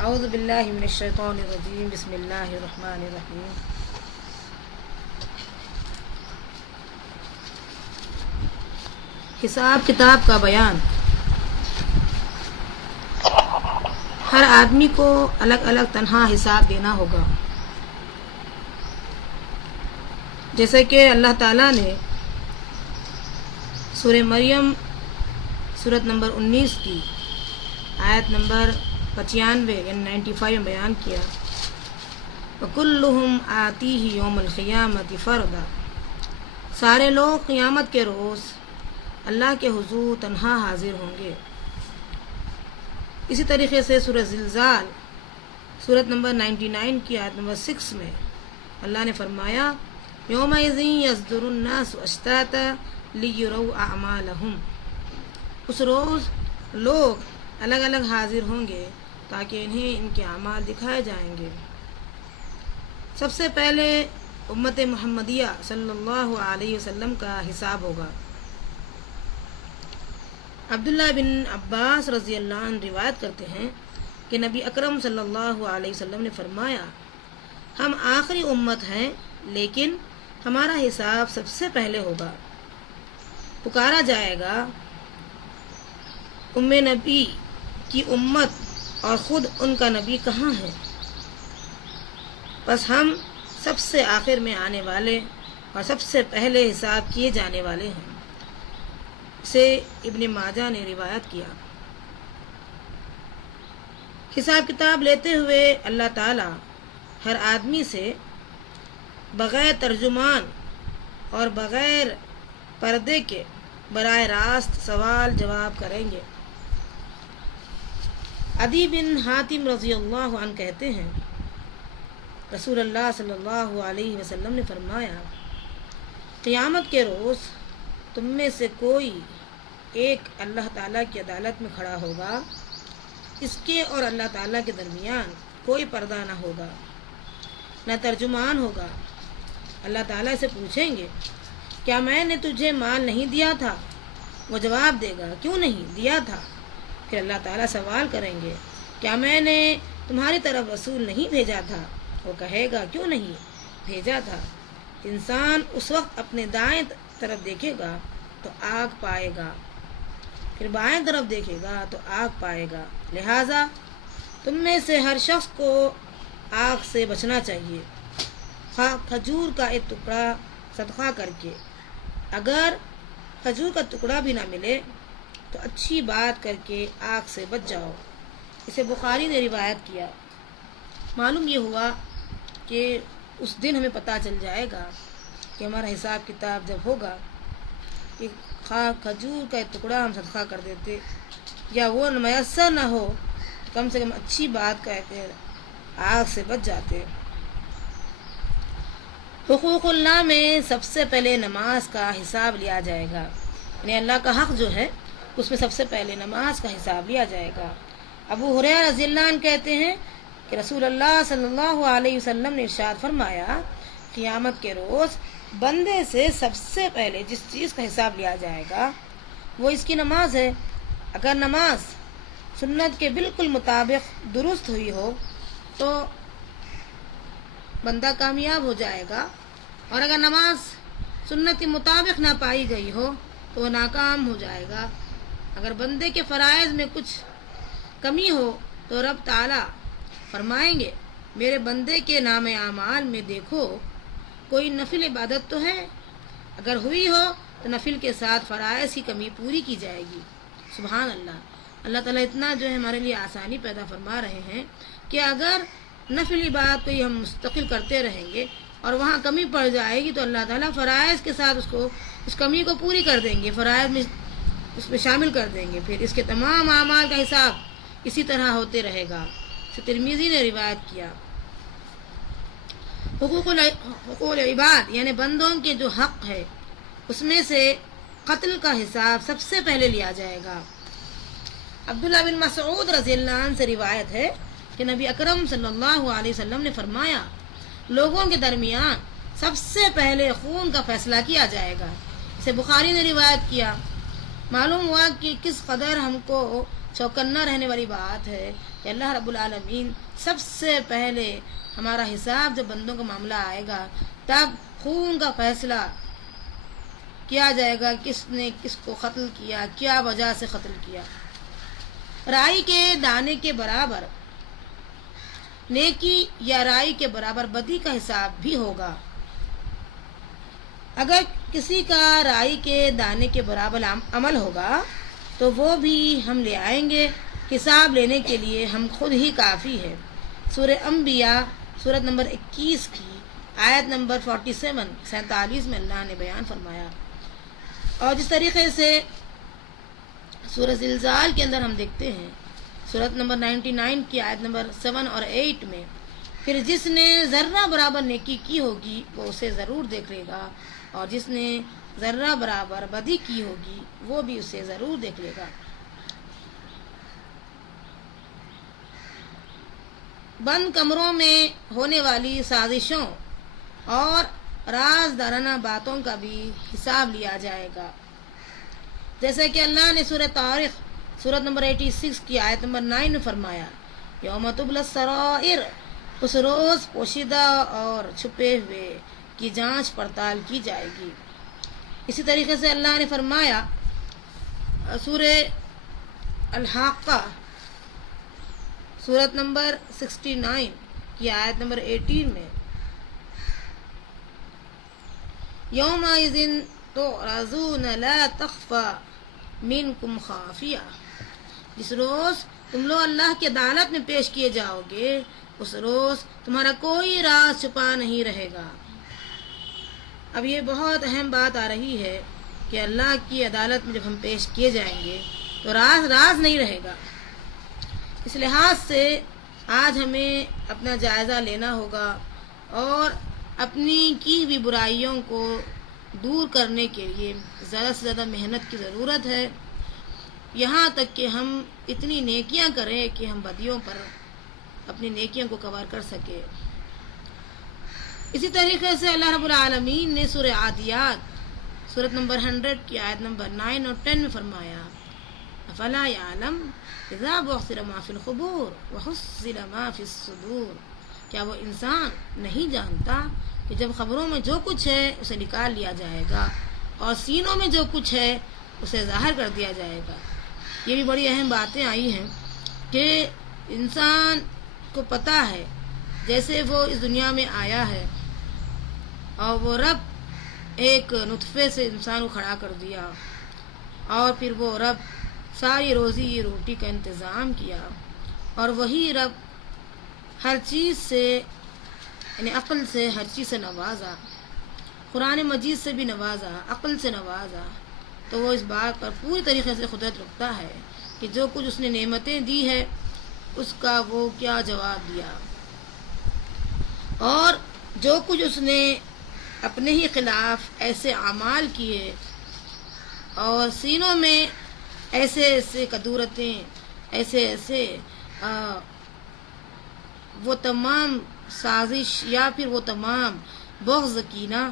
اعوذ باللہ من الشیطان الرجیم بسم اللہ الرحمن الرحیم حساب کتاب کا بیان۔ ہر آدمی کو الگ الگ تنہا حساب دینا ہوگا، جیسے کہ اللہ تعالیٰ نے سورہ مریم سورت نمبر 19 کی آیت نمبر 95 یعنی 95 میں بیان کیا، وَكُلُّهُمْ آتِيهِ يَوْمَ الْقِيَامَةِ فَرْدًا، سارے لوگ قیامت کے روز اللہ کے حضور تنہا حاضر ہوں گے۔ اسی طریقے سے سورہ زلزال سورت نمبر 99 کی آیت نمبر 6 میں اللہ نے فرمایا، یومئذ یصدر الناس اشتاتا لیروا اعمالہم، اس روز لوگ الگ الگ حاضر ہوں گے تاکہ انہیں ان کے اعمال دکھائے جائیں گے۔ سب سے پہلے امت محمدیہ صلی اللہ علیہ وسلم کا حساب ہوگا۔ عبداللہ بن عباس رضی اللہ عنہ روایت کرتے ہیں کہ نبی اکرم صلی اللہ علیہ وسلم نے فرمایا، ہم آخری امت ہیں لیکن ہمارا حساب سب سے پہلے ہوگا۔ پکارا جائے گا، ام نبی کی امت اور خود ان کا نبی کہاں ہے؟ بس ہم سب سے آخر میں آنے والے اور سب سے پہلے حساب کیے جانے والے ہیں۔ سے ابن ماجہ نے روایت کیا۔ حساب کتاب لیتے ہوئے اللہ تعالی ہر آدمی سے بغیر ترجمان اور بغیر پردے کے براہ راست سوال جواب کریں گے۔ عدی بن حاتم رضی اللہ عنہ کہتے ہیں، رسول اللہ صلی اللہ علیہ وسلم نے فرمایا، قیامت کے روز تم میں سے کوئی ایک اللہ تعالیٰ کی عدالت میں کھڑا ہوگا، اس کے اور اللہ تعالیٰ کے درمیان کوئی پردہ نہ ہوگا، نہ ترجمان ہوگا۔ اللہ تعالیٰ سے پوچھیں گے، کیا میں نے تجھے مال نہیں دیا تھا؟ وہ جواب دے گا، کیوں نہیں دیا تھا؟ پھر اللہ تعالیٰ سوال کریں گے، کیا میں نے تمہاری طرف رسول نہیں بھیجا تھا؟ وہ کہے گا، کیوں نہیں بھیجا تھا؟ انسان اس وقت اپنے دائیں طرف دیکھے گا تو آگ پائے گا، پھر بائیں طرف دیکھے گا تو آگ پائے گا۔ لہٰذا تم میں سے ہر شخص کو آگ سے بچنا چاہیے، خواہ کھجور کا ایک ٹکڑا صدقہ کر کے، اگر کھجور کا ٹکڑا بھی نہ ملے تو اچھی بات کر کے آگ سے بچ جاؤ۔ اسے بخاری نے روایت کیا۔ معلوم یہ ہوا کہ اس دن ہمیں پتہ چل جائے گا کہ ہمارا حساب کتاب جب ہوگا کہ خواہ کھجور کا ایک ٹکڑا ہم صدقہ کر دیتے یا وہ میسر نہ ہو، کم سے کم اچھی بات کہہ کے آگ سے بچ جاتے۔ حقوق اللہ میں سب سے پہلے نماز کا حساب لیا جائے گا، یعنی اللہ کا حق جو ہے اس میں سب سے پہلے نماز کا حساب لیا جائے گا۔ ابو ہریرہ رضی اللہ عنہ کہتے ہیں کہ رسول اللہ صلی اللہ علیہ وسلم نے ارشاد فرمایا، قیامت کے روز بندے سے سب سے پہلے جس چیز کا حساب لیا جائے گا وہ اس کی نماز ہے۔ اگر نماز سنت کے بالکل مطابق درست ہوئی ہو تو بندہ کامیاب ہو جائے گا، اور اگر نماز سنت کے مطابق نہ پائی گئی ہو تو وہ ناکام ہو جائے گا۔ اگر بندے کے فرائض میں کچھ کمی ہو تو رب تعالیٰ فرمائیں گے، میرے بندے کے نام اعمال میں دیکھو کوئی نفل عبادت تو ہے، اگر ہوئی ہو تو نفل کے ساتھ فرائض کی کمی پوری کی جائے گی۔ سبحان اللہ، اللہ تعالیٰ اتنا جو ہے ہمارے لیے آسانی پیدا فرما رہے ہیں کہ اگر نفل عبادت کو ہم مستقل کرتے رہیں گے اور وہاں کمی پڑ جائے گی تو اللہ تعالیٰ فرائض کے ساتھ اس کمی کو پوری کر دیں گے، فرائض میں اس میں شامل کر دیں گے، پھر اس کے تمام اعمال کا حساب اسی طرح ہوتے رہے گا۔ ترمذی نے روایت کیا۔ حقوق العباد یعنی بندوں کے جو حق ہے اس میں سے قتل کا حساب سب سے پہلے لیا جائے گا۔ عبداللہ بن مسعود رضی اللہ عنہ سے روایت ہے کہ نبی اکرم صلی اللہ علیہ وسلم نے فرمایا، لوگوں کے درمیان سب سے پہلے خون کا فیصلہ کیا جائے گا۔ اسے بخاری نے روایت کیا۔ معلوم ہوا کہ کس قدر ہم کو چوکنا رہنے والی بات ہے کہ اللہ رب العالمین سب سے پہلے ہمارا حساب جب بندوں کا معاملہ آئے گا تب خون کا فیصلہ کیا جائے گا، کس نے کس کو قتل کیا، کیا وجہ سے قتل کیا۔ رائی کے دانے کے برابر نیکی یا رائی کے برابر بدی کا حساب بھی ہوگا۔ اگر کسی کا رائی کے دانے کے برابر عمل ہوگا تو وہ بھی ہم لے آئیں گے، حساب لینے کے لیے ہم خود ہی کافی ہے۔ سورہ انبیاء سورت نمبر 21 کی آیت نمبر 47 میں اللہ نے بیان فرمایا۔ اور جس طریقے سے سورہ زلزال کے اندر ہم دیکھتے ہیں سورت نمبر 99 کی آیت نمبر 7 اور 8 میں، پھر جس نے ذرہ برابر نیکی کی ہوگی وہ اسے ضرور دیکھ لے گا، اور جس نے ذرہ برابر بدی کی ہوگی وہ بھی اسے ضرور دیکھ لے گا۔ بند کمروں میں ہونے والی سازشوں اور رازدارانہ باتوں کا بھی حساب لیا جائے گا، جیسے کہ اللہ نے سورہ طارق سورت نمبر 86 کی آیت نمبر 9 میں فرمایا، یوم تبلی السرائر، اس روز پوشیدہ اور چھپے ہوئے کی جانچ پڑتال کی جائے گی۔ اسی طریقے سے اللہ نے فرمایا سورہ الحاقہ سورت نمبر 69 کی آیت نمبر 18 میں، یومئذ تعرضون لا تخفی منکم خافیہ، جس روز تم لوگ اللہ کی عدالت میں پیش کیے جاؤ گے اس روز تمہارا کوئی راز چھپا نہیں رہے گا۔ اب یہ بہت اہم بات آ رہی ہے کہ اللہ کی عدالت میں جب ہم پیش کیے جائیں گے تو راز نہیں رہے گا۔ اس لحاظ سے آج ہمیں اپنا جائزہ لینا ہوگا اور اپنی کی ہوئی برائیوں کو دور کرنے کے لیے زیادہ سے زیادہ محنت کی ضرورت ہے، یہاں تک کہ ہم اتنی نیکیاں کریں کہ ہم بدیوں پر اپنی نیکیوں کو کور کر سکیں۔ اسی طریقے سے اللہ رب العالمین نے سورہ عادیات سورت نمبر 100 کی آیت نمبر 9 اور 10 میں فرمایا، افلا یعلم اذا بعثر ما فی القبور وحصل ما فی الصدور، کیا وہ انسان نہیں جانتا کہ جب قبروں میں جو کچھ ہے اسے نکال لیا جائے گا اور سینوں میں جو کچھ ہے اسے ظاہر کر دیا جائے گا۔ یہ بھی بڑی اہم باتیں آئی ہیں کہ انسان کو پتہ ہے جیسے وہ اس دنیا میں آیا ہے اور وہ رب ایک نطفے سے انسان کو کھڑا کر دیا اور پھر وہ رب ساری روزی روٹی کا انتظام کیا، اور وہی رب ہر چیز سے یعنی عقل سے ہر چیز سے نوازا، قرآن مجید سے بھی نوازا، عقل سے نوازا، تو وہ اس بات پر پوری طریقے سے قدرت رکھتا ہے کہ جو کچھ اس نے نعمتیں دی ہے اس کا وہ کیا جواب دیا، اور جو کچھ اس نے اپنے ہی خلاف ایسے اعمال کیے اور سینوں میں ایسے ایسے کدورتیں ایسے وہ تمام سازش یا پھر وہ تمام بغض کینہ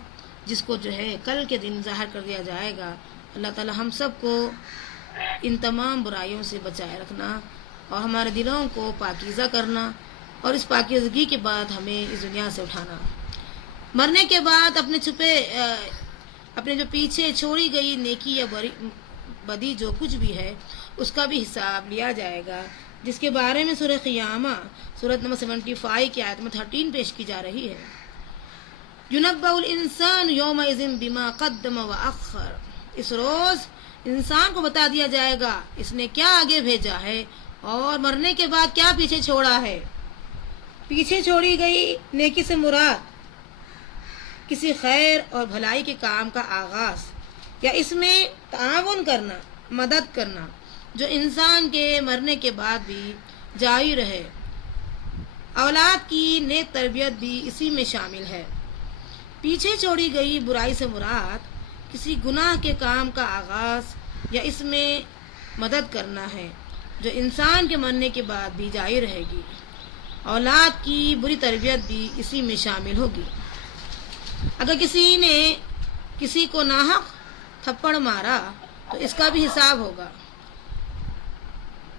جس کو جو ہے کل کے دن ظاہر کر دیا جائے گا۔ اللہ تعالی ہم سب کو ان تمام برائیوں سے بچائے رکھنا اور ہمارے دلوں کو پاکیزہ کرنا، اور اس پاکیزگی کے بعد ہمیں اس دنیا سے اٹھانا۔ مرنے کے بعد اپنے جو پیچھے چھوڑی گئی نیکی یا بدی جو کچھ بھی ہے اس کا بھی حساب لیا جائے گا، جس کے بارے میں سورہ قیامہ سورت نمبر 75 کی آیت نمبر 13 پیش کی جا رہی ہے۔ یُنَبَّأُ الْإِنسَانُ یَوْمَئِذٍ بِمَا قَدَّمَ وَأَخَّرَ، اس روز انسان کو بتا دیا جائے گا اس نے کیا آگے بھیجا ہے اور مرنے کے بعد کیا پیچھے چھوڑا ہے۔ پیچھے چھوڑی گئی نیکی سے مراد کسی خیر اور بھلائی کے کام کا آغاز یا اس میں تعاون کرنا، مدد کرنا جو انسان کے مرنے کے بعد بھی جاری رہے۔ اولاد کی نیک تربیت بھی اسی میں شامل ہے۔ پیچھے چھوڑی گئی برائی سے مراد کسی گناہ کے کام کا آغاز یا اس میں مدد کرنا ہے جو انسان کے مرنے کے بعد بھی جاری رہے گی۔ اولاد کی بری تربیت بھی اسی میں شامل ہوگی۔ اگر کسی نے کسی کو ناحق تھپڑ مارا تو اس کا بھی حساب ہوگا۔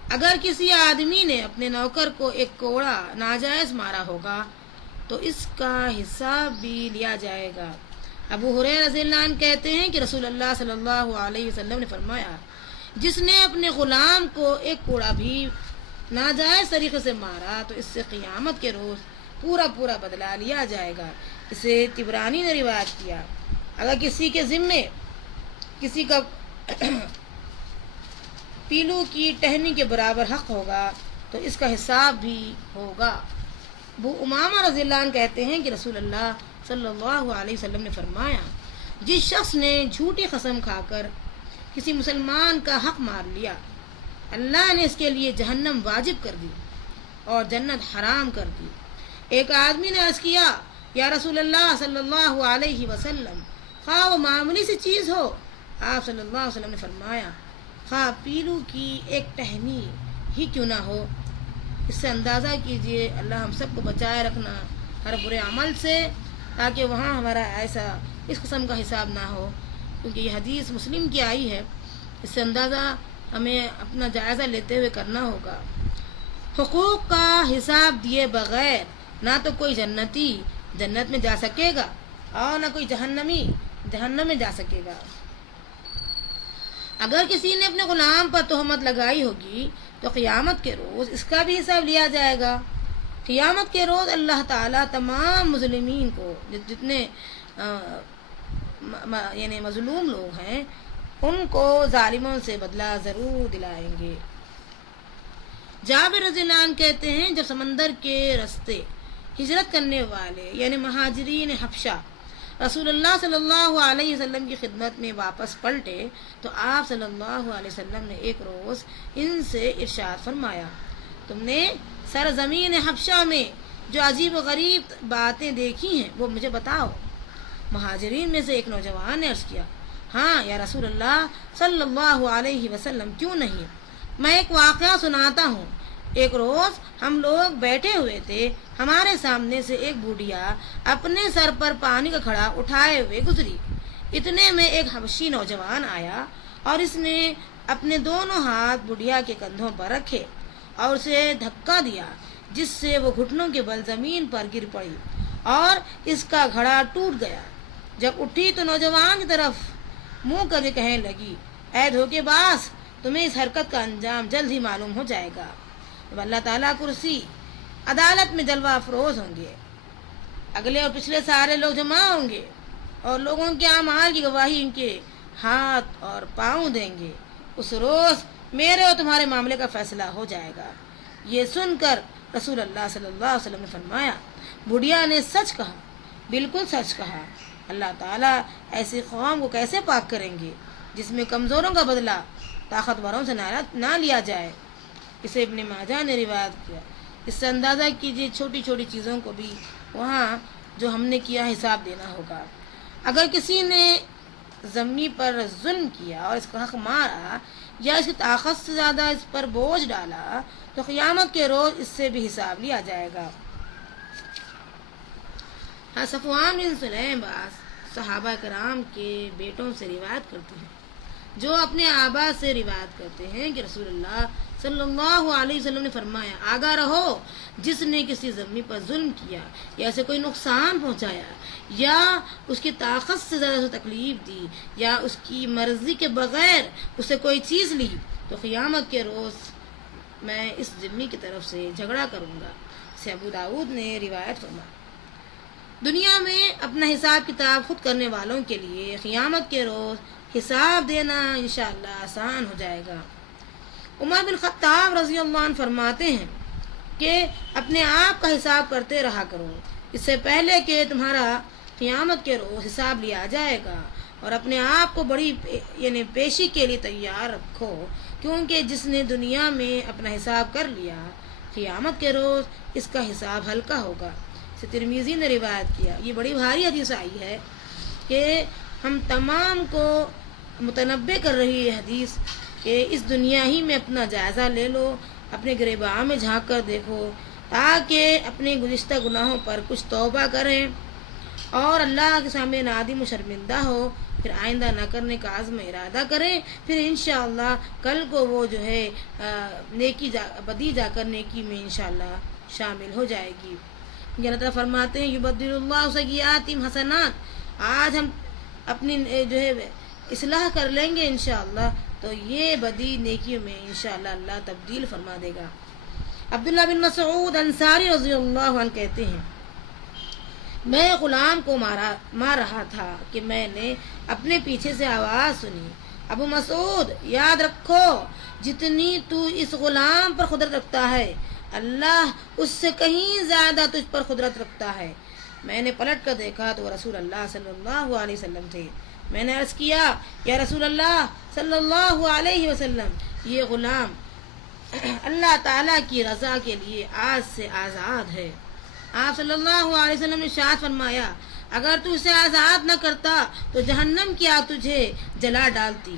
اگر کسی آدمی نے اپنے نوکر کو ایک کوڑا ناجائز مارا ہوگا تو اس کا حساب بھی لیا جائے گا۔ ابو ہریرہ رضی اللہ عنہ کہتے ہیں کہ رسول اللہ صلی اللہ علیہ وسلم نے فرمایا، جس نے اپنے غلام کو ایک کوڑا بھی ناجائز طریقے سے مارا تو اس سے قیامت کے روز پورا بدلہ لیا جائے گا۔ اسے طبرانی نے روایت کیا۔ اگر کسی کے ذمے کسی کا پیلو کی ٹہنی کے برابر حق ہوگا تو اس کا حساب بھی ہوگا۔ ابو امامہ رضی اللہ عنہ کہتے ہیں کہ رسول اللہ صلی اللہ علیہ وسلم نے فرمایا، جس شخص نے جھوٹی قسم کھا کر کسی مسلمان کا حق مار لیا، اللہ نے اس کے لیے جہنم واجب کر دی اور جنت حرام کر دی۔ ایک آدمی نے عرض کیا، یا رسول اللہ صلی اللہ علیہ وسلم، خواہ وہ معمولی سی چیز ہو۔ آپ صلی اللہ علیہ وسلم نے فرمایا، خواہ پیلو کی ایک ٹہنی ہی کیوں نہ ہو۔ اس سے اندازہ کیجئے اللہ ہم سب کو بچائے رکھنا ہر برے عمل سے، تاکہ وہاں ہمارا ایسا اس قسم کا حساب نہ ہو، کیونکہ یہ حدیث مسلم کی آئی ہے۔ اس سے اندازہ ہمیں اپنا جائزہ لیتے ہوئے کرنا ہوگا۔ حقوق کا حساب دیے بغیر نہ تو کوئی جنتی جنت میں جا سکے گا اور نہ کوئی جہنمی جہنم میں جا سکے گا۔ اگر کسی نے اپنے غلام پر تہمت لگائی ہوگی تو قیامت کے روز اس کا بھی حساب لیا جائے گا۔ قیامت کے روز اللہ تعالیٰ تمام مظلومین کو، جتنے یعنی مظلوم لوگ ہیں، ان کو ظالموں سے بدلہ ضرور دلائیں گے۔ جابر رضی اللہ عنہ کہتے ہیں، جب سمندر کے رستے ہجرت کرنے والے یعنی مہاجرین حبشہ رسول اللہ صلی اللہ علیہ وسلم کی خدمت میں واپس پلٹے تو آپ صلی اللہ علیہ وسلم نے ایک روز ان سے ارشاد فرمایا، تم نے سرزمین حبشہ میں جو عجیب و غریب باتیں دیکھی ہیں وہ مجھے بتاؤ۔ مہاجرین میں سے ایک نوجوان نے عرض کیا، ہاں یا رسول اللہ صلی اللہ علیہ وسلم، کیوں نہیں، میں ایک واقعہ سناتا ہوں۔ ایک روز ہم لوگ بیٹھے ہوئے تھے، ہمارے سامنے سے ایک بوڑھیا اپنے سر پر پانی کا گھڑا اٹھائے ہوئے گزری۔ اتنے میں ایک حبشی نوجوان آیا اور اس نے اپنے دونوں ہاتھ بوڑھیا کے کندھوں پر رکھے اور اسے دھکا دیا، جس سے وہ گھٹنوں کے بل زمین پر گر پڑی اور اس کا گھڑا ٹوٹ گیا۔ جب اٹھی تو نوجوان کی طرف منہ کر کے کہنے لگی، اے دھوکے باز، تمہیں اس حرکت کا انجام جلد ہی معلوم ہو جائے گا۔ جب اللہ تعالیٰ کرسی عدالت میں جلوہ افروز ہوں گے، اگلے اور پچھلے سارے لوگ جمع ہوں گے اور لوگوں کے اعمال کی گواہی ان کے ہاتھ اور پاؤں دیں گے، اس روز میرے اور تمہارے معاملے کا فیصلہ ہو جائے گا۔ یہ سن کر رسول اللہ صلی اللہ علیہ وسلم نے فرمایا، بڑھیا نے سچ کہا، بالکل سچ کہا۔ اللہ تعالیٰ ایسی قوم کو کیسے پاک کریں گے جس میں کمزوروں کا بدلہ طاقتوروں سے نہ لیا جائے۔ اسے ابن ماجہ نے روایت کیا۔ اس سے اندازہ کیجیے چھوٹی چھوٹی چیزوں کو بھی وہاں جو ہم نے کیا حساب دینا ہوگا۔ اگر کسی نے ذمی پر ظلم کیا اور اس کا حق مارا یا اس کی طاقت سے زیادہ اس پر بوجھ ڈالا تو قیامت کے روز اس سے بھی حساب لیا جائے گا۔ صفوان بن سلیم بعض صحابہ کرام کے بیٹوں سے روایت کرتے ہیں جو اپنے آبا سے روایت کرتے ہیں کہ رسول اللہ صلی اللہ علیہ وسلم نے فرمایا، آگاہ رہو، جس نے کسی ذمی پر ظلم کیا یا اسے کوئی نقصان پہنچایا یا اس کی طاقت سے زیادہ اسے تکلیف دی یا اس کی مرضی کے بغیر اسے کوئی چیز لی تو قیامت کے روز میں اس ذمی کی طرف سے جھگڑا کروں گا۔ اسے ابو داؤد نے روایت فرمایا۔ دنیا میں اپنا حساب کتاب خود کرنے والوں کے لیے قیامت کے روز حساب دینا انشاءاللہ آسان ہو جائے گا۔ عمر بن خطاب رضی اللہ عنہ فرماتے ہیں کہ اپنے آپ کا حساب کرتے رہا کرو، اس سے پہلے کہ تمہارا قیامت کے روز حساب لیا جائے گا، اور اپنے آپ کو بڑی یعنی پیشی کے لیے تیار رکھو، کیونکہ جس نے دنیا میں اپنا حساب کر لیا قیامت کے روز اس کا حساب ہلکا ہوگا۔ اسے ترمذی نے روایت کیا۔ یہ بڑی بھاری حدیث آئی ہے کہ ہم تمام کو متنبع کر رہی ہے حدیث کہ اس دنیا ہی میں اپنا جائزہ لے لو، اپنے گریباں میں جھانک کر دیکھو تاکہ اپنے گزشتہ گناہوں پر کچھ توبہ کریں اور اللہ کے سامنے نادم و شرمندہ ہو پھر آئندہ نہ کرنے کا عزم ارادہ کریں، پھر انشاءاللہ کل کو وہ جو ہے نیکی بدی جا کر نیکی میں انشاءاللہ شامل ہو جائے گی۔ اللہ تعالیٰ فرماتے ہیں یبدل اللہ سیئاتہم حسنات، آج ہم اپنی جو ہے اصلاح کر لیں گے انشاءاللہ تو یہ بدی نیکیوں میں انشاءاللہ اللہ تبدیل فرما دے گا۔ عبداللہ بن مسعود انصاری رضی اللہ عنہ کہتے ہیں میں غلام کو مار رہا تھا کہ میں نے اپنے پیچھے سے آواز سنی، ابو مسعود یاد رکھو جتنی تو اس غلام پر قدرت رکھتا ہے اللہ اس سے کہیں زیادہ تجھ پر قدرت رکھتا ہے۔ میں نے پلٹ کر دیکھا تو رسول اللہ صلی اللہ علیہ وسلم تھے۔ میں نے عرض کیا یا رسول اللہ صلی اللہ علیہ وسلم، یہ غلام اللہ تعالیٰ کی رضا کے لیے آج سے آزاد ہے۔ آپ صلی اللہ علیہ وسلم نے ارشاد فرمایا اگر تو اسے آزاد نہ کرتا تو جہنم کی آگ تجھے جلا ڈالتی،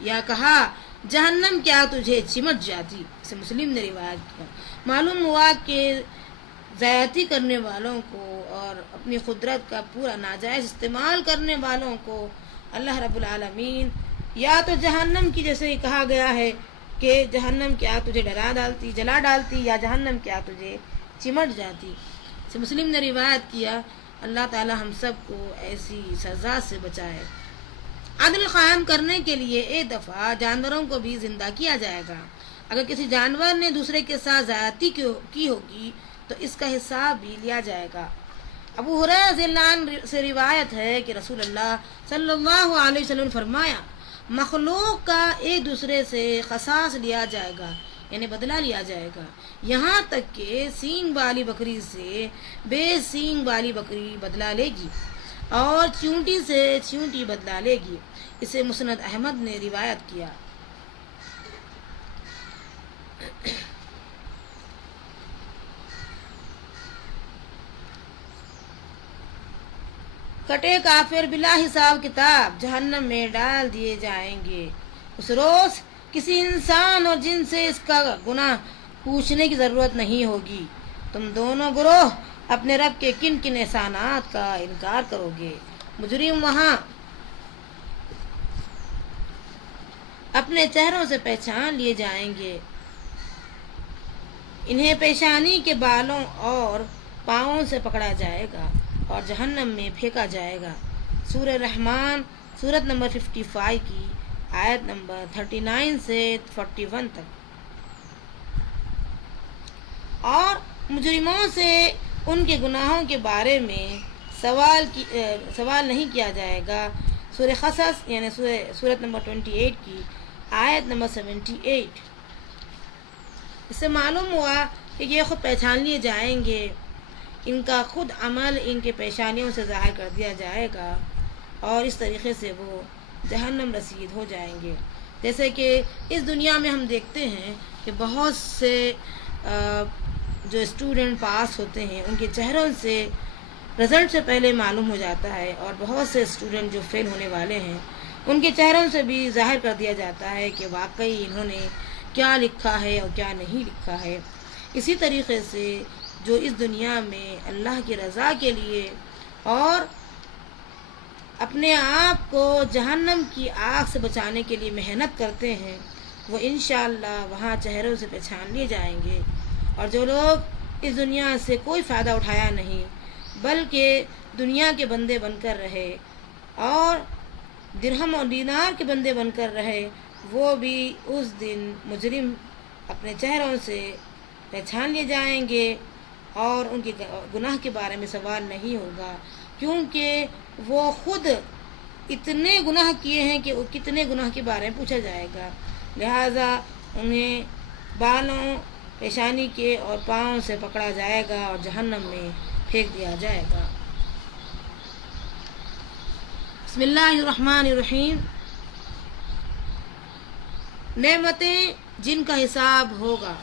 یا کہا جہنم کی آگ تجھے چمٹ جاتی۔ اسے مسلم نے روایت کیا۔ معلوم ہوا کہ زیادتی کرنے والوں کو اور اپنی قدرت کا پورا ناجائز استعمال کرنے والوں کو اللہ رب العالمین یا تو جہنم کی، جیسے ہی کہا گیا ہے کہ جہنم کی آگ تجھے جلا ڈالتی یا جہنم کی آگ تجھے چمٹ جاتی۔ اسے مسلم نے روایت کیا۔ اللہ تعالی ہم سب کو ایسی سزا سے بچائے۔ عدل قائم کرنے کے لیے ایک دفعہ جانوروں کو بھی زندہ کیا جائے گا۔ اگر کسی جانور نے دوسرے کے ساتھ زیادتی کی ہوگی تو اس کا حساب بھی لیا جائے گا۔ ابو ہریرہ رضی اللہ عنہ سے روایت ہے کہ رسول اللہ صلی اللہ علیہ وسلم نے فرمایا مخلوق کا ایک دوسرے سے قصاص لیا جائے گا، یعنی بدلہ لیا جائے گا، یہاں تک کہ سینگ والی بکری سے بے سینگ والی بکری بدلہ لے گی اور چونٹی سے چونٹی بدلہ لے گی۔ اسے مسند احمد نے روایت کیا۔ کٹے کافر بلا حساب کتاب جہنم میں ڈال دیے جائیں گے۔ اس روز کسی انسان اور جن سے اس کا گناہ پوچھنے کی ضرورت نہیں ہوگی۔ تم دونوں گروہ اپنے رب کے کن کن احسانات کا انکار کرو گے؟ مجرم وہاں اپنے چہروں سے پہچان لیے جائیں گے، انہیں پیشانی کے بالوں اور پاؤں سے پکڑا جائے گا اور جہنم میں پھینکا جائے گا۔ سورہ رحمان سورت نمبر 55 کی آیت نمبر 39 سے 41 تک۔ اور مجرموں سے ان کے گناہوں کے بارے میں سوال نہیں کیا جائے گا۔ سورہ قصص یعنی سورت نمبر 28 کی آیت نمبر 78۔ اس سے معلوم ہوا کہ یہ خود پہچان لیے جائیں گے، ان کا خود عمل ان کے پیشانیوں سے ظاہر کر دیا جائے گا اور اس طریقے سے وہ جہنم رسید ہو جائیں گے۔ جیسے کہ اس دنیا میں ہم دیکھتے ہیں کہ بہت سے جو اسٹوڈنٹ پاس ہوتے ہیں ان کے چہروں سے رزلٹ سے پہلے معلوم ہو جاتا ہے، اور بہت سے اسٹوڈنٹ جو فیل ہونے والے ہیں ان کے چہروں سے بھی ظاہر کر دیا جاتا ہے کہ واقعی انہوں نے کیا لکھا ہے اور کیا نہیں لکھا ہے۔ اسی طریقے سے جو اس دنیا میں اللہ کی رضا کے لیے اور اپنے آپ کو جہنم کی آگ سے بچانے کے لیے محنت کرتے ہیں وہ انشاءاللہ وہاں چہروں سے پہچان لیے جائیں گے۔ اور جو لوگ اس دنیا سے کوئی فائدہ اٹھایا نہیں بلکہ دنیا کے بندے بن کر رہے اور درہم اور دینار کے بندے بن کر رہے، وہ بھی اس دن مجرم اپنے چہروں سے پہچان لیے جائیں گے اور ان کے گناہ کے بارے میں سوال نہیں ہوگا، کیونکہ وہ خود اتنے گناہ کیے ہیں کہ کتنے گناہ کے بارے میں پوچھا جائے گا۔ لہٰذا انہیں بالوں، پیشانی کے اور پاؤں سے پکڑا جائے گا اور جہنم میں پھینک دیا جائے گا۔ بسم اللہ الرحمن الرحیم۔ نعمتیں جن کا حساب ہوگا۔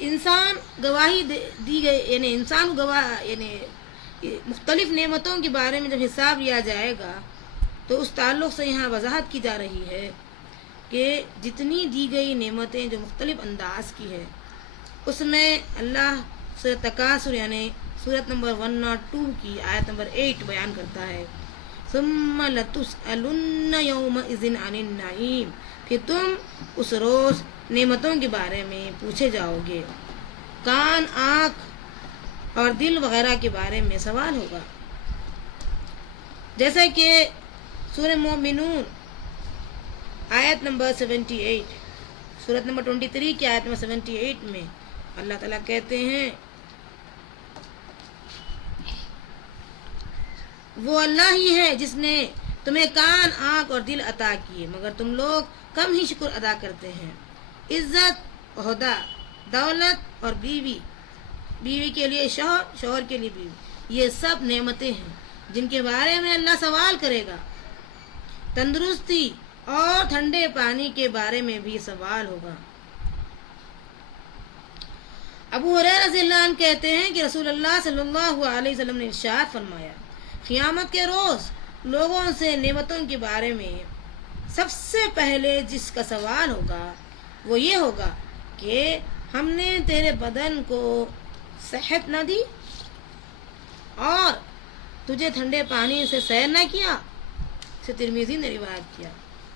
انسان گواہی دی گئی، یعنی انسان کو مختلف نعمتوں کے بارے میں جب حساب لیا جائے گا تو اس تعلق سے یہاں وضاحت کی جا رہی ہے کہ جتنی دی گئی نعمتیں جو مختلف انداز کی ہے اس میں اللہ سورۃ تکاثر یعنی سورت نمبر 102 کی آیت نمبر 8 بیان کرتا ہے ثم لتسألن یومئذ عن النعیم، پھر تم اس روز نعمتوں کے بارے میں پوچھے جاؤ گے، کان، آنکھ اور دل وغیرہ کے بارے میں سوال ہوگا۔ جیسا کہ سورہ مومنون آیت نمبر 78، سورت نمبر 23 کی آیت نمبر 78 میں اللہ تعالیٰ کہتے ہیں وہ اللہ ہی ہے جس نے تمہیں کان، آنکھ اور دل عطا کیے، مگر تم لوگ کم ہی شکر ادا کرتے ہیں۔ عزت، عہدہ، دولت اور بیوی، بیوی کے لیے شوہر، شوہر کے لیے بیوی، یہ سب نعمتیں ہیں جن کے بارے میں اللہ سوال کرے گا۔ تندرستی اور ٹھنڈے پانی کے بارے میں بھی سوال ہوگا۔ ابو ہریرہ رضی اللہ عنہ کہتے ہیں کہ رسول اللہ صلی اللہ علیہ وسلم نے ارشاد فرمایا، قیامت کے روز لوگوں سے نعمتوں کے بارے میں سب سے پہلے جس کا سوال ہوگا وہ یہ ہوگا کہ ہم نے تیرے بدن کو صحت نہ دی اور تجھے ٹھنڈے پانی سے سیر نہ کیا۔ اسے ترمذی نے روایت کیا۔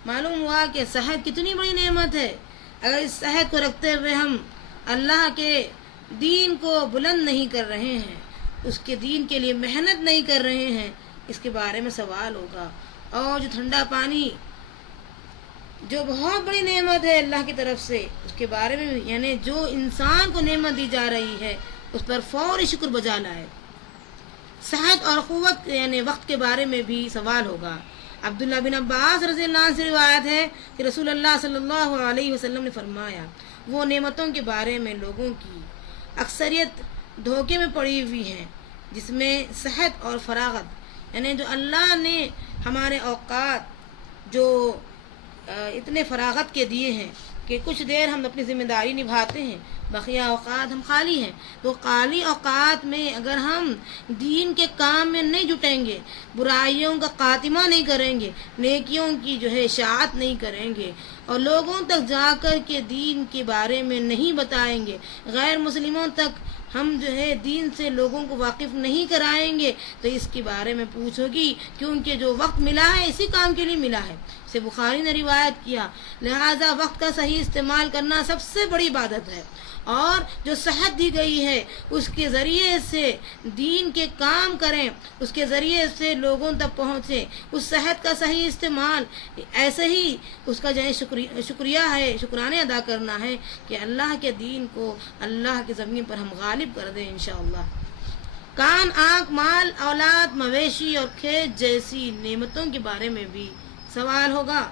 معلوم ہوا کہ صحت کتنی بڑی نعمت ہے۔ اگر اس صحت کو رکھتے ہوئے ہم اللہ کے دین کو بلند نہیں کر رہے ہیں، اس کے دین کے لیے محنت نہیں کر رہے ہیں، اس کے بارے میں سوال ہوگا۔ اور جو ٹھنڈا پانی جو بہت بڑی نعمت ہے اللہ کی طرف سے، اس کے بارے میں یعنی جو انسان کو نعمت دی جا رہی ہے اس پر فوری شکر بجا لائے۔ صحت اور قوت یعنی وقت کے بارے میں بھی سوال ہوگا۔ عبداللہ بن عباس رضی اللہ عنہ سے روایت ہے کہ رسول اللہ صلی اللہ علیہ وسلم نے فرمایا، وہ نعمتوں کے بارے میں لوگوں کی اکثریت دھوکے میں پڑی ہوئی ہے، جس میں صحت اور فراغت، یعنی جو اللہ نے ہمارے اوقات جو اتنے فراغت کے دیے ہیں کہ کچھ دیر ہم اپنی ذمہ داری نبھاتے ہیں، بقیہ اوقات ہم خالی ہیں، تو خالی اوقات میں اگر ہم دین کے کام میں نہیں جٹیں گے، برائیوں کا خاتمہ نہیں کریں گے، نیکیوں کی جو ہے اشاعت نہیں کریں گے اور لوگوں تک جا کر کے دین کے بارے میں نہیں بتائیں گے، غیر مسلموں تک ہم جو ہے دین سے لوگوں کو واقف نہیں کرائیں گے، تو اس کے بارے میں پوچھو گی، کیونکہ جو وقت ملا ہے اسی کام کے لیے ملا ہے۔ اسے بخاری نے روایت کیا، لہذا وقت کا صحیح استعمال کرنا سب سے بڑی عبادت ہے، اور جو صحت دی گئی ہے اس کے ذریعے سے دین کے کام کریں، اس کے ذریعے سے لوگوں تک پہنچیں، اس صحت کا صحیح استعمال، ایسے ہی اس کا جو ہے شکریہ ہے، شکرانے ادا کرنا ہے کہ اللہ کے دین کو اللہ کی زمین پر ہم غالب کر دیں انشاءاللہ۔ کان، آنکھ، مال، اولاد، مویشی اور کھیت جیسی نعمتوں کے بارے میں بھی سوال ہوگا۔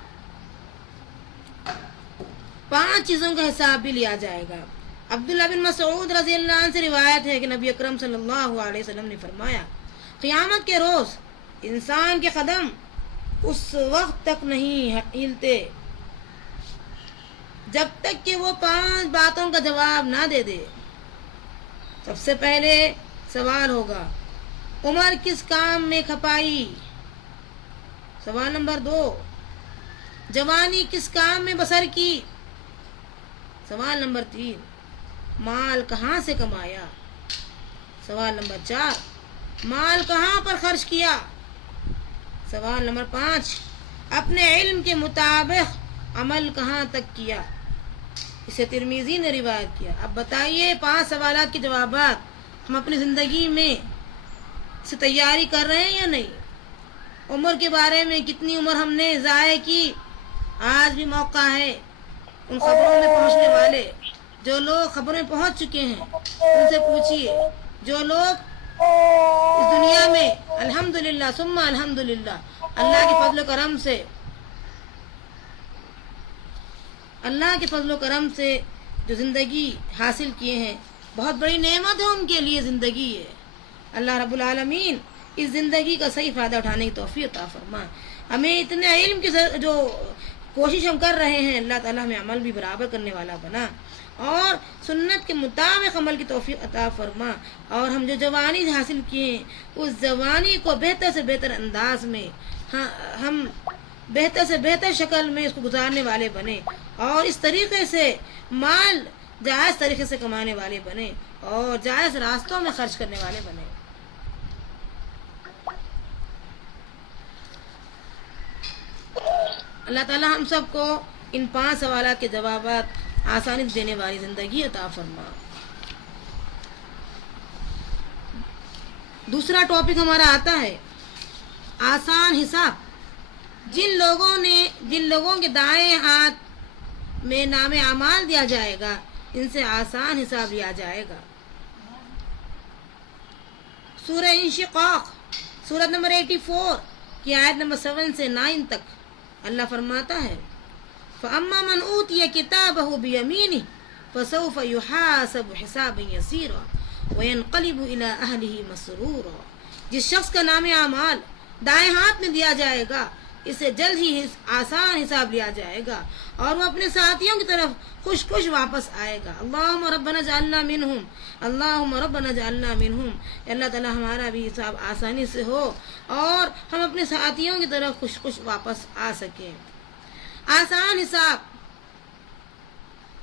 5 چیزوں کا حساب بھی لیا جائے گا۔ عبداللہ بن مسعود رضی اللہ عنہ سے روایت ہے کہ نبی اکرم صلی اللہ علیہ وسلم نے فرمایا، قیامت کے روز انسان کے قدم اس وقت تک نہیں ہلتے جب تک کہ وہ 5 باتوں کا جواب نہ دے دے۔ سب سے پہلے سوال ہوگا، عمر کس کام میں کھپائی؟ سوال نمبر 2، جوانی کس کام میں بسر کی؟ سوال نمبر 3، مال کہاں سے کمایا؟ سوال نمبر 4، مال کہاں پر خرچ کیا؟ سوال نمبر 5، اپنے علم کے مطابق عمل کہاں تک کیا؟ اسے ترمذی نے روایت کیا۔ اب بتائیے 5 سوالات کے جوابات ہم اپنی زندگی میں سے تیاری کر رہے ہیں یا نہیں؟ عمر کے بارے میں کتنی عمر ہم نے ضائع کی؟ آج بھی موقع ہے ان خبروں میں پہنچنے والے، جو لوگ خبریں پہنچ چکے ہیں ان سے پوچھیے، جو لوگ اس دنیا میں الحمدللہ ثم الحمدللہ اللہ کے فضل و کرم سے جو زندگی حاصل کیے ہیں، بہت بڑی نعمت ہے ان کے لیے زندگی ہے۔ اللہ رب العالمین اس زندگی کا صحیح فائدہ اٹھانے کی توفیق عطا فرمائے۔ ہمیں اتنے علم کی جو کوشش ہم کر رہے ہیں، اللہ تعالیٰ ہمیں عمل بھی برابر کرنے والا بنا اور سنت کے مطابق عمل کی توفیق عطا فرما، اور ہم جو جوانی حاصل کیے ہیں اس جوانی کو بہتر سے بہتر انداز میں ہم بہتر سے بہتر شکل میں اس کو گزارنے والے بنے، اور اس طریقے سے مال جائز طریقے سے کمانے والے بنے اور جائز راستوں میں خرچ کرنے والے بنے۔ اللہ تعالیٰ ہم سب کو ان 5 سوالات کے جوابات آسانی دینے والی زندگی عطا فرما۔ دوسرا ٹاپک ہمارا آتا ہے آسان حساب۔ جن لوگوں کے دائیں ہاتھ میں نام اعمال دیا جائے گا ان سے آسان حساب لیا جائے گا۔ سورہ انشقاق سورت نمبر 84 کی آیت نمبر 7 سے 9 تک اللہ فرماتا ہے فَأَمَّا مَنْ أُوتِيَ كِتَابَهُ بِيَمِينِهِ فَسَوْفَ يُحَاسَبُ حِسَابًا يَسِيرًا وَيَنْقَلِبُ إِلَىٰ أَهْلِهِ مَسْرُورًا۔ جس شخص کا نام اعمال دائیں ہاتھ میں دیا جائے گا اسے جلد ہی آسان حساب لیا جائے گا اور وہ اپنے ساتھیوں کی طرف خوش خوش واپس آئے گا۔ اللہم ربنا اجعلنا منہم، اللہم ربنا اجعلنا منہم۔ اللہ تعالی ہمارا بھی حساب آسانی سے ہو اور ہم اپنے ساتھیوں کی طرف خوش خوش واپس آ سکیں۔ آسان حساب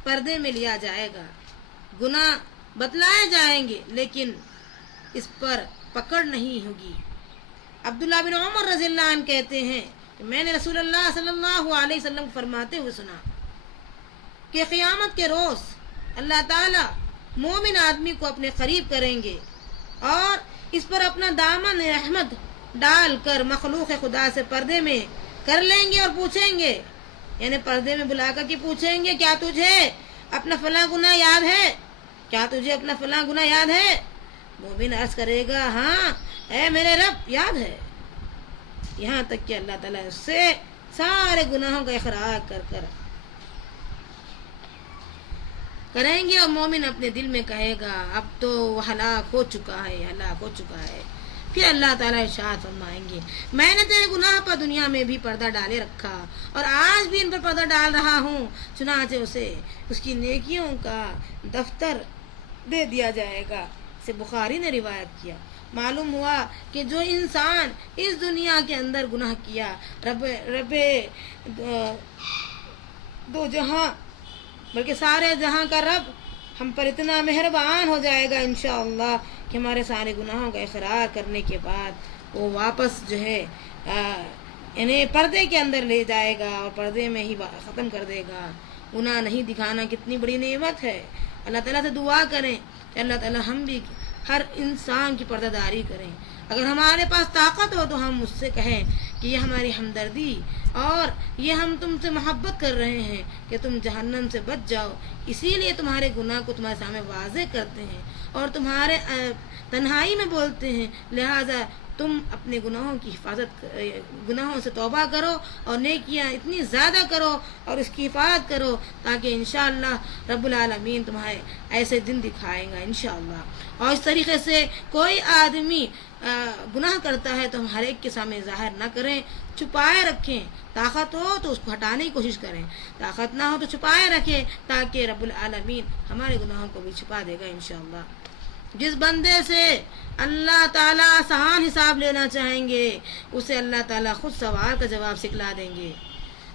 پردے میں لیا جائے گا، گناہ بتلائے جائیں گے لیکن اس پر پکڑ نہیں ہوگی۔ عبداللہ بن عمر رضی اللہ عنہ کہتے ہیں کہ میں نے رسول اللہ صلی اللہ علیہ وسلم فرماتے ہوئے سنا کہ قیامت کے روز اللہ تعالی مومن آدمی کو اپنے قریب کریں گے اور اس پر اپنا دامن رحمت ڈال کر مخلوق خدا سے پردے میں کر لیں گے اور پوچھیں گے، یعنی پردے میں بلا کر کے پوچھیں گے کیا تجھے اپنا فلاں گناہ یاد ہے؟ کیا تجھے اپنا فلاں گناہ یاد ہے؟ مومن عرض کرے گا ہاں اے میرے رب یاد ہے، یہاں تک کہ اللہ تعالیٰ اس سے سارے گناہوں کا اقرار کریں گے اور مومن اپنے دل میں کہے گا اب تو وہ ہلاک ہو چکا ہے۔ پھر اللہ تعالیٰ ارشاد فرمائیں گے میں نے تیرے گناہ پر دنیا میں بھی پردہ ڈالے رکھا اور آج بھی ان پر پردہ ڈال رہا ہوں، چنانچہ اسے اس کی نیکیوں کا دفتر دے دیا جائے گا۔ اسے بخاری نے روایت کیا۔ معلوم ہوا کہ جو انسان اس دنیا کے اندر گناہ کیا رب دو جہاں بلکہ سارے جہاں کا رب ہم پر اتنا مہربان ہو جائے گا انشاءاللہ کہ ہمارے سارے گناہوں کا اقرار کرنے کے بعد وہ واپس جو ہے انہیں پردے کے اندر لے جائے گا اور پردے میں ہی ختم کر دے گا۔ گناہ نہیں دکھانا کتنی بڑی نعمت ہے۔ اللہ تعالیٰ سے دعا کریں کہ اللہ تعالیٰ ہم بھی ہر انسان کی پردہ داری کریں۔ اگر ہمارے پاس طاقت ہو تو ہم اس سے کہیں کہ یہ ہماری ہمدردی اور یہ ہم تم سے محبت کر رہے ہیں کہ تم جہنم سے بچ جاؤ، اسی لیے تمہارے گناہ کو تمہارے سامنے واضح کرتے ہیں اور تمہارے تنہائی میں بولتے ہیں، لہذا تم اپنے گناہوں سے توبہ کرو اور نیکیاں اتنی زیادہ کرو اور اس کی حفاظت کرو تاکہ انشاءاللہ رب العالمین تمہارے ایسے دن دکھائیں گا انشاءاللہ۔ اور اس طریقے سے کوئی آدمی گناہ کرتا ہے تو ہم ہر ایک کے سامنے ظاہر نہ کریں، چھپائے رکھیں۔ طاقت ہو تو اس کو ہٹانے کی کوشش کریں، طاقت نہ ہو تو چھپائے رکھیں تاکہ رب العالمین ہمارے گناہوں کو بھی چھپا دے گا انشاءاللہ۔ جس بندے سے اللہ تعالیٰ آسان حساب لینا چاہیں گے اسے اللہ تعالیٰ خود سوال کا جواب سکھلا دیں گے۔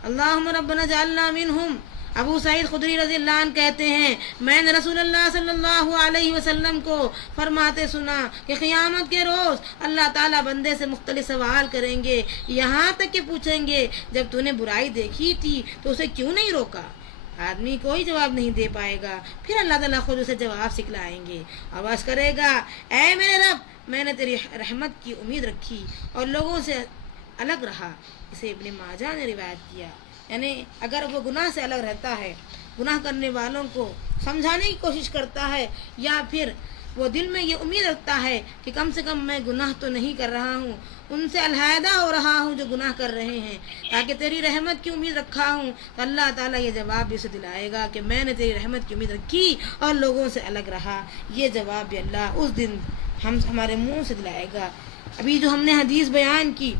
اللہم ربنا اجعلنا منہم۔ ابو سعید خدری رضی اللہ عنہ کہتے ہیں میں نے رسول اللہ صلی اللہ علیہ وسلم کو فرماتے سنا کہ قیامت کے روز اللہ تعالیٰ بندے سے مختلف سوال کریں گے، یہاں تک کہ پوچھیں گے جب تو نے برائی دیکھی تھی تو اسے کیوں نہیں روکا؟ آدمی کوئی جواب نہیں دے پائے گا، پھر اللہ تعالیٰ خود اسے جواب سکھلائیں گے، آواز کرے گا اے میرے رب میں نے تیری رحمت کی امید رکھی اور لوگوں سے الگ رہا۔ اسے ابن ماجہ نے روایت کیا۔ یعنی اگر وہ گناہ سے الگ رہتا ہے، گناہ کرنے والوں کو سمجھانے کی کوشش کرتا ہے یا پھر وہ دل میں یہ امید رکھتا ہے کہ کم سے کم میں گناہ تو نہیں کر رہا ہوں، ان سے علیحدہ ہو رہا ہوں جو گناہ کر رہے ہیں تاکہ تیری رحمت کی امید رکھا ہوں، تو اللہ تعالیٰ یہ جواب بھی اسے دلائے گا کہ میں نے تیری رحمت کی امید رکھی اور لوگوں سے الگ رہا۔ یہ جواب بھی اللہ اس دن ہمارے منہ سے دلائے گا۔ ابھی جو ہم نے حدیث بیان کی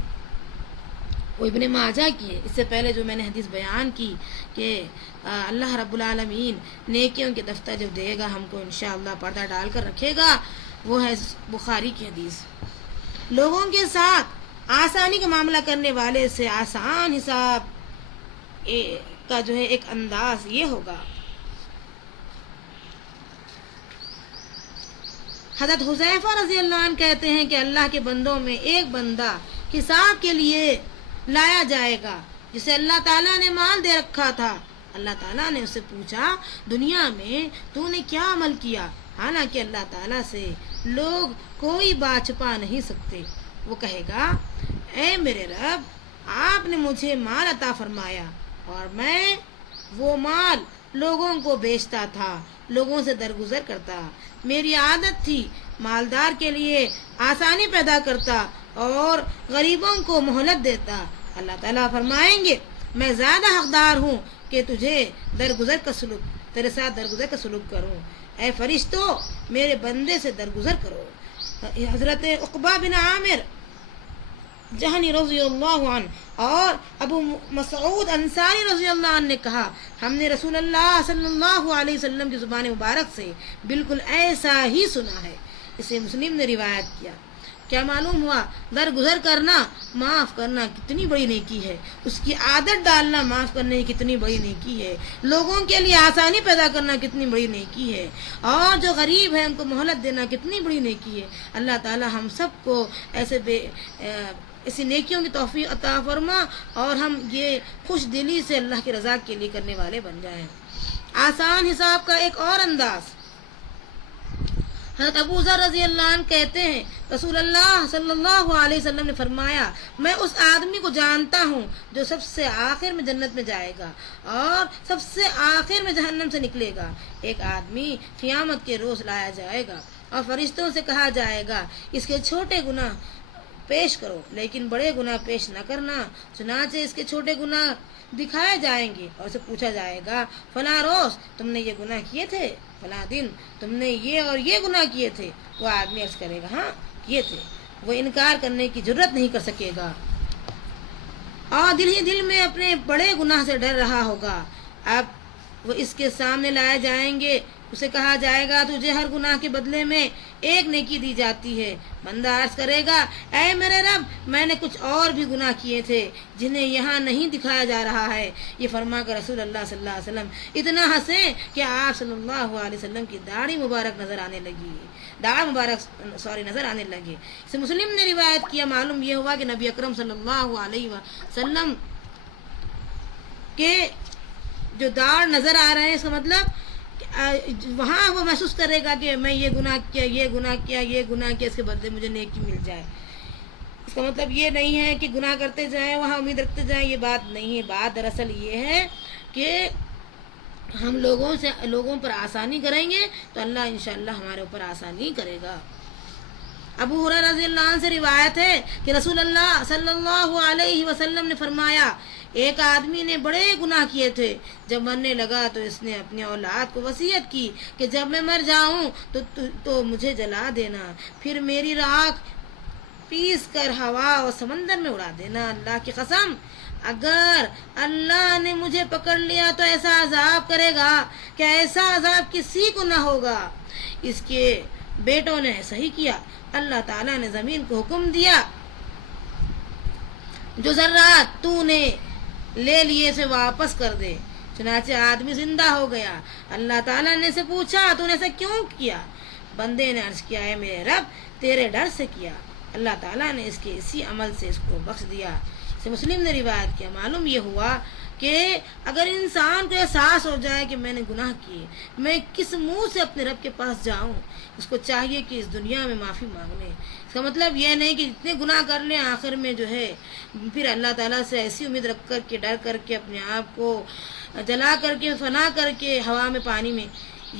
وہ ابن ماجہ کی ہے۔ اس سے پہلے جو میں نے حدیث بیان کی کہ اللہ رب العالمین نیکیوں کے دفتر جب دے گا ہم کو انشاءاللہ پردہ ڈال کر رکھے گا، وہ ہے بخاری کی حدیث۔ لوگوں کے ساتھ آسانی کا معاملہ کرنے والے سے آسان حساب کا جو ہے ایک انداز یہ ہوگا۔ حضرت حذیفہ رضی اللہ عنہ کہتے ہیں کہ اللہ کے بندوں میں ایک بندہ حساب کے لیے لایا جائے گا جسے اللہ تعالیٰ نے مال دے رکھا تھا، اللہ تعالیٰ نے اس سے پوچھا دنیا میں تو نے کیا عمل کیا، حالانکہ اللہ تعالیٰ سے لوگ کوئی بات چھپا نہیں سکتے۔ وہ کہے گا اے میرے رب، آپ نے مجھے مال عطا فرمایا اور میں وہ مال لوگوں کو بیچتا تھا، لوگوں سے درگزر کرتا، میری عادت تھی مالدار کے لیے آسانی پیدا کرتا اور غریبوں کو مہلت دیتا۔ اللہ تعالیٰ فرمائیں گے میں زیادہ حقدار ہوں کہ تیرے ساتھ درگزر کا سلوک کروں، اے فرشتوں میرے بندے سے درگزر کرو۔ حضرت عقبہ بن عامر جہنی رضی اللہ عنہ اور ابو مسعود انصاری رضی اللہ عنہ نے کہا ہم نے رسول اللہ صلی اللہ علیہ وسلم کی زبان مبارک سے بالکل ایسا ہی سنا ہے۔ اسے مسلم نے روایت کیا۔ کیا معلوم ہوا درگزر کرنا، معاف کرنا کتنی بڑی نیکی ہے، اس کی عادت ڈالنا معاف کرنے کی کتنی بڑی نیکی ہے، لوگوں کے لیے آسانی پیدا کرنا کتنی بڑی نیکی ہے، اور جو غریب ہے ان کو مہلت دینا کتنی بڑی نیکی ہے۔ اللہ تعالی ہم سب کو ایسی نیکیوں کی توفیق عطا فرما اور ہم یہ خوش دلی سے اللہ کی رضا کے لیے کرنے والے بن جائیں۔ آسان حساب کا ایک اور انداز، حضرت ابو ذر رضی اللہ عنہ کہتے ہیں رسول اللہ صلی اللہ علیہ وسلم نے فرمایا میں اس آدمی کو جانتا ہوں جو سب سے آخر میں جنت میں جائے گا اور سب سے آخر میں جہنم سے نکلے گا۔ ایک آدمی قیامت کے روز لایا جائے گا اور فرشتوں سے کہا جائے گا اس کے چھوٹے گناہ پیش کرو لیکن بڑے گناہ پیش نہ کرنا، چنانچہ اس کے چھوٹے گناہ دکھائے جائیں گے اور اسے پوچھا جائے گا فلاں روز تم نے یہ گناہ کیے تھے، فلاں دن تم نے یہ اور یہ گناہ کیے تھے۔ وہ آدمی عرض کرے گا ہاں کیے تھے، وہ انکار کرنے کی جرت نہیں کر سکے گا اور دل ہی دل میں اپنے بڑے گناہ سے ڈر رہا ہوگا۔ اب وہ اس کے سامنے لائے جائیں گے، اسے کہا جائے گا تجھے ہر گناہ کے بدلے میں ایک نیکی دی جاتی ہے۔ بندہ عرض کرے گا اے میرے رب میں نے کچھ اور بھی گناہ کیے تھے جنہیں یہاں نہیں دکھایا جا رہا ہے۔ یہ فرما کر رسول اللہ صلی اللہ علیہ وسلم اتنا ہنسے کہ آپ صلی اللہ علیہ وسلم کی داڑھی مبارک نظر آنے لگے۔ اسے مسلم نے روایت کیا۔ معلوم یہ ہوا کہ نبی اکرم صلی اللہ علیہ وسلم کے جو داڑھ نظر آ رہے ہیں اس کا مطلب وہاں وہ محسوس کرے گا کہ میں یہ گناہ کیا، یہ گناہ کیا، یہ گناہ کیا، اس کے بدلے مجھے نیکی مل جائے۔ اس کا مطلب یہ نہیں ہے کہ گناہ کرتے جائیں وہاں امید رکھتے جائیں، یہ بات نہیں ہے۔ بات دراصل یہ ہے کہ ہم لوگوں پر آسانی کریں گے تو اللہ انشاءاللہ ہمارے اوپر آسانی کرے گا۔ ابو ہریرہ رضی اللہ عنہ سے روایت ہے کہ رسول اللہ صلی اللہ علیہ وسلم نے فرمایا ایک آدمی نے بڑے گناہ کیے تھے، جب مرنے لگا تو اس نے اپنی اولاد کو وصیت کی کہ جب میں مر جاؤں تو مجھے جلا دینا، پھر میری راکھ پیس کر ہوا اور سمندر میں اڑا دینا۔ اللہ کی قسم اگر اللہ نے مجھے پکڑ لیا تو ایسا عذاب کرے گا کہ ایسا عذاب کسی کو نہ ہوگا۔ اس کے بیٹوں نے ایسا ہی کیا۔ اللہ تعالیٰ نے زمین کو حکم دیا جو ذرات تو نے لے لیے سے واپس کر دے، چنانچہ آدمی زندہ ہو گیا۔ اللہ تعالیٰ نے سے پوچھا تو نے ایسا کیوں کیا؟ بندے نے عرض کیا ہے میرے رب تیرے ڈر سے کیا۔ اللہ تعالیٰ نے اس کے اسی عمل سے اس کو بخش دیا۔ سے مسلم نے روایت کیا۔ معلوم یہ ہوا کہ اگر انسان کو احساس ہو جائے کہ میں نے گناہ کیے، میں کس منہ سے اپنے رب کے پاس جاؤں، اس کو چاہیے کہ اس دنیا میں معافی مانگ لے۔ اس کا مطلب یہ نہیں کہ جتنے گناہ کر لیں آخر میں جو ہے پھر اللہ تعالیٰ سے ایسی امید رکھ کر کے ڈر کر کے اپنے آپ کو جلا کر کے فنا کر کے ہوا میں پانی میں،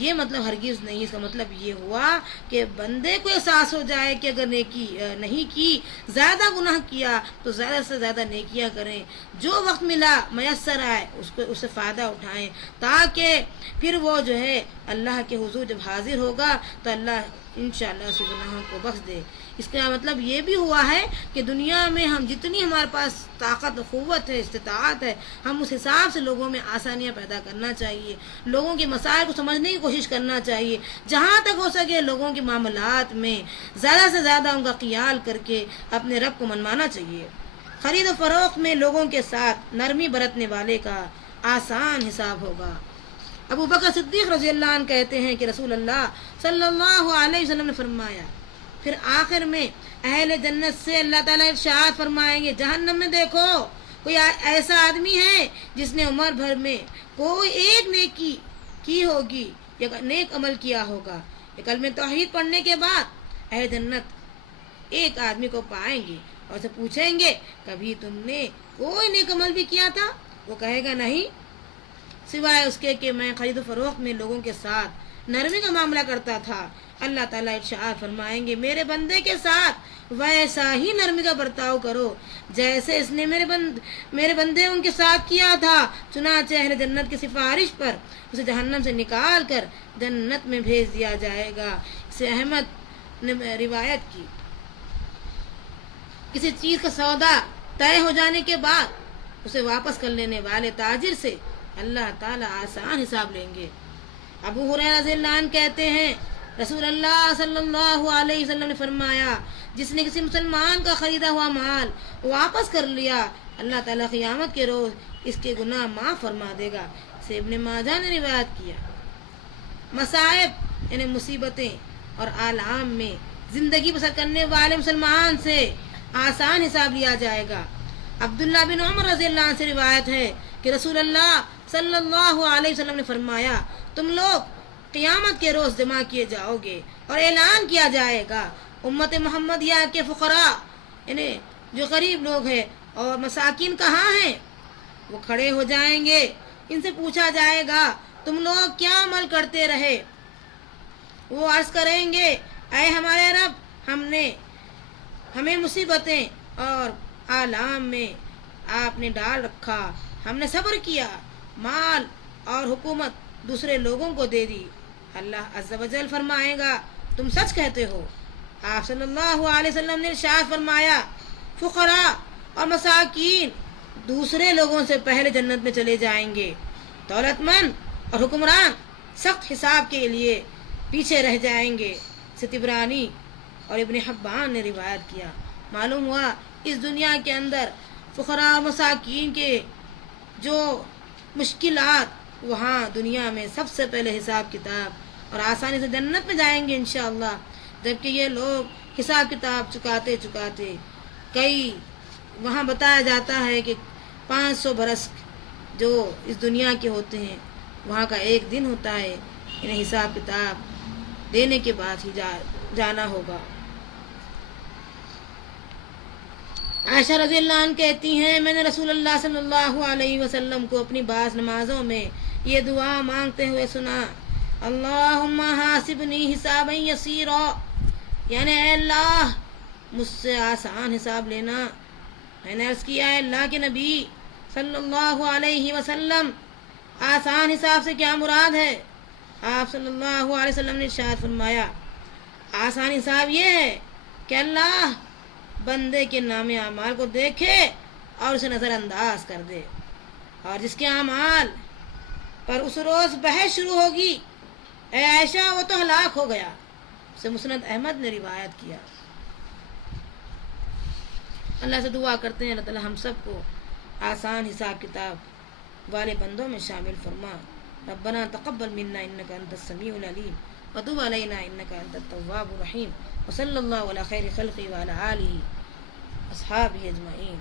یہ مطلب ہرگز نہیں۔ اس کا مطلب یہ ہوا کہ بندے کو احساس ہو جائے کہ اگر نیکی نہیں کی، زیادہ گناہ کیا تو زیادہ سے زیادہ نیکیاں کریں، جو وقت ملا میسر آئے اس سے فائدہ اٹھائیں، تاکہ پھر وہ جو ہے اللہ کے حضور جب حاضر ہوگا تو اللہ انشاءاللہ اسے گناہوں کو بخش دے۔ اس کا مطلب یہ بھی ہوا ہے کہ دنیا میں ہم جتنی ہمارے پاس طاقت و قوت ہے، استطاعت ہے، ہم اس حساب سے لوگوں میں آسانیاں پیدا کرنا چاہیے، لوگوں کے مسائل کو سمجھنے کی کوشش کرنا چاہیے، جہاں تک ہو سکے لوگوں کے معاملات میں زیادہ سے زیادہ ان کا خیال کر کے اپنے رب کو منوانا چاہیے۔ خرید و فروخت میں لوگوں کے ساتھ نرمی برتنے والے کا آسان حساب ہوگا۔ ابو بکر صدیق رضی اللہ عنہ کہتے ہیں کہ رسول اللہ صلی اللہ علیہ وسلم نے فرمایا پھر آخر میں اہل جنت سے اللہ تعالیٰ ارشاد فرمائیں گے جہنم میں دیکھو کوئی ایسا آدمی ہے جس نے عمر بھر میں کوئی ایک نیکی کی ہوگی یا نیک عمل کیا ہوگا؟ یہ کلمہ توحید پڑھنے کے بعد اہل جنت ایک آدمی کو پائیں گے اور اسے پوچھیں گے کبھی تم نے کوئی نیک عمل بھی کیا تھا؟ وہ کہے گا نہیں، سوائے اس کے کہ میں خرید و فروخت میں لوگوں کے ساتھ نرمی کا معاملہ کرتا تھا۔ اللہ تعالیٰ ارشاد فرمائیں گے میرے بندے کے ساتھ ویسا ہی نرمی کا برتاؤ کرو جیسے اس نے میرے بندے ان کے ساتھ کیا تھا۔ چنانچہ اہل جنت کی سفارش پر اسے جہنم سے نکال کر جنت میں بھیج دیا جائے گا۔ اسے احمد نے روایت کی۔ کسی چیز کا سودا طے ہو جانے کے بعد اسے واپس کر لینے والے تاجر سے اللہ تعالیٰ آسان حساب لیں گے۔ ابو ہریرہ رضی اللہ عنہ کہتے ہیں رسول اللہ صلی اللہ علیہ وسلم نے فرمایا جس نے کسی مسلمان کا خریدا ہوا مال واپس کر لیا اللہ تعالیٰ قیامت کے روز اس کے گناہ معاف فرما دے گا۔ اسے ابن ماجہ نے روایت کیا۔ مصائب یعنی مصیبتیں اور آلام میں زندگی بسر کرنے والے مسلمان سے آسان حساب لیا جائے گا۔ عبداللہ بن عمر رضی اللہ عنہ سے روایت ہے کہ رسول اللہ صلی اللہ علیہ وسلم نے فرمایا تم لوگ قیامت کے روز جمع کیے جاؤ گے اور اعلان کیا جائے گا امت محمدیہ کے فقراء یعنی جو غریب لوگ ہیں اور مساکین کہاں ہیں؟ وہ کھڑے ہو جائیں گے، ان سے پوچھا جائے گا تم لوگ کیا عمل کرتے رہے؟ وہ عرض کریں گے اے ہمارے رب ہمیں مصیبتیں اور آلام میں آپ نے ڈال رکھا، ہم نے صبر کیا، مال اور حکومت دوسرے لوگوں کو دے دی۔ اللہ عز و جل فرمائے گا تم سچ کہتے ہو۔ آپ صلی اللہ علیہ وسلم نے ارشاد فرمایا فقراء اور مساکین دوسرے لوگوں سے پہلے جنت میں چلے جائیں گے، دولت مند اور حکمران سخت حساب کے لیے پیچھے رہ جائیں گے۔ طبرانی اور ابن حبان نے روایت کیا۔ معلوم ہوا اس دنیا کے اندر فقراء و مساکین کے جو مشکلات وہاں دنیا میں سب سے پہلے حساب کتاب اور آسانی سے جنت میں جائیں گے انشاءاللہ، جبکہ یہ لوگ حساب کتاب چکاتے کئی وہاں بتایا جاتا ہے کہ 500 برس جو اس دنیا کے ہوتے ہیں وہاں کا ایک دن ہوتا ہے، انہیں حساب کتاب دینے کے بعد ہی جانا ہوگا۔ عائشہ رضی اللہ عنہ کہتی ہیں میں نے رسول اللہ صلی اللہ علیہ وسلم کو اپنی بعض نمازوں میں یہ دعا مانگتے ہوئے سنا اللہم حاسبنی حسابا یسیرا، یعنی اے اللہ مجھ سے آسان حساب لینا۔ میں نے عرض کیا اے اللہ کے نبی صلی اللہ علیہ وسلم آسان حساب سے کیا مراد ہے؟ آپ صلی اللہ علیہ وسلم نے ارشاد فرمایا آسان حساب یہ ہے کہ اللہ بندے کے نام اعمال کو دیکھے اور اسے نظر انداز کر دے، اور جس کے اعمال پر اس روز بحث شروع ہوگی اے عائشہ وہ تو ہلاک ہو گیا۔ اسے مسند احمد نے روایت کیا۔ اللہ سے دعا کرتے ہیں اللہ تعالی ہم سب کو آسان حساب کتاب والے بندوں میں شامل فرما۔ ربنا تقبل منا انك انت السميع العليم وتب علينا انك انت التواب الرحيم وصلى الله على خير خلقه وعلى اله اصحابه اجمعين۔